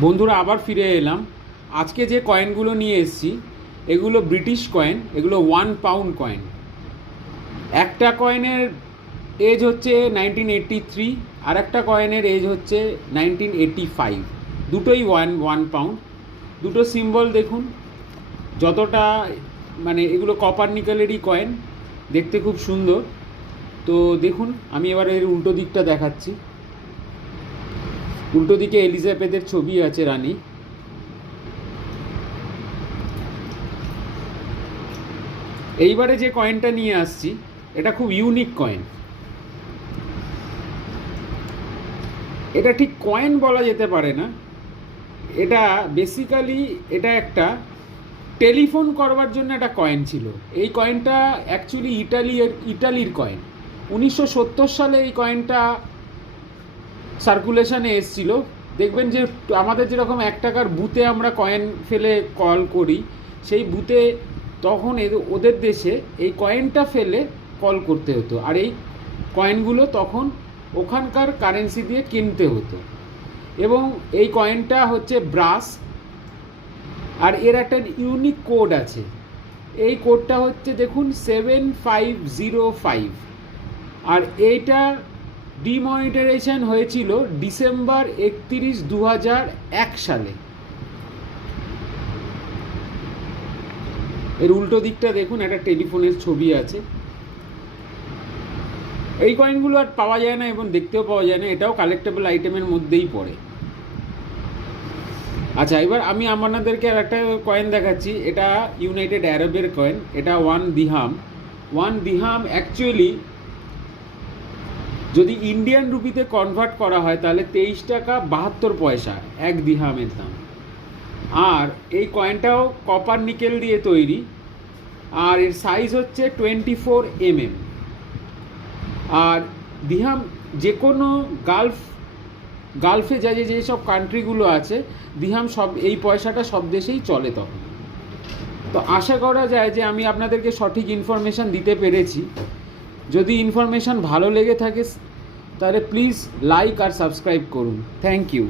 বন্ধুরা আবার ফিরে এলাম। আজকে যে কয়েনগুলো নিয়ে এসেছি এগুলো ব্রিটিশ কয়েন, এগুলো 1 পাউন্ড কয়েন। একটা কয়েনের এজ হচ্ছে 1983, আর একটা কয়েনের এজ হচ্ছে 1985। দুটোই ওয়ান পাউন্ড। দুটো সিম্বল দেখুন, যতটা মানে এগুলো কপার নিকেলেরই কয়েন, দেখতে খুব সুন্দর। তো দেখুন, আমি এবার এর উল্টো দিকটা দেখাচ্ছি। উল্টো দিকে এলিজাবেথের ছবি আছে, রানী। এইবারে যে কয়েনটা নিয়ে আসছি এটা খুব ইউনিক কয়েন। এটা ঠিক কয়েন বলা যেতে পারে না, এটা বেসিক্যালি এটা একটা টেলিফোন করবার জন্য একটা কয়েন ছিল। এই কয়েনটা অ্যাকচুয়ালি ইটালির কয়েন। 1970 সালে এই কয়েনটা সার্কুলেশনে এসছিল। দেখবেন যে আমাদের যেরকম 1 টাকার বুথে আমরা কয়েন ফেলে কল করি, সেই বুথে তখন ওদের দেশে এই কয়েনটা ফেলে কল করতে হতো, আর এই কয়েনগুলো তখন ওখানকার কারেন্সি দিয়ে কিনতে হতো। এবং এই কয়েনটা হচ্ছে ব্রাস, আর এর একটা ইউনিক কোড আছে। এই কোডটা হচ্ছে দেখুন 7505, আর এইটার ডিমনিটাইজেশন হয়েছিল ডিসেম্বর 31, 2001 সালে। এর উল্টো দিকটা দেখুন, একটা টেলিফোনের ছবি আছে। এই কয়েনগুলো আর পাওয়া যায় না এবং দেখতেও পাওয়া যায় না, এটাও কালেক্টেবল আইটেমের মধ্যেই পড়ে। আচ্ছা, এবার আমি আপনাদেরকে আর একটা কয়েন দেখাচ্ছি। এটা ইউনাইটেড আরবের কয়েন, এটা 1 দিরহাম। 1 দিরহাম অ্যাকচুয়ালি যদি ইন্ডিয়ান রুপিতে কনভার্ট করা হয় তাহলে 23 টাকা 72 পয়সা 1 দিরহামের দাম। আর এই কয়েনটাও কপার নিকেল দিয়ে তৈরি, আর এর সাইজ হচ্ছে 24 mm। আর দিরহাম যে কোনো গালফে যেসব কান্ট্রিগুলো আছে, দিরহাম সব এই পয়সাটা সব দেশেই চলে তখন। তো আশা করা যায় যে আমি আপনাদেরকে সঠিক ইনফরমেশান দিতে পেরেছি। যদি ইনফরমেশান ভালো লেগে থাকে তাহলে প্লিজ লাইক আর সাবস্ক্রাইব করুন। Thank you.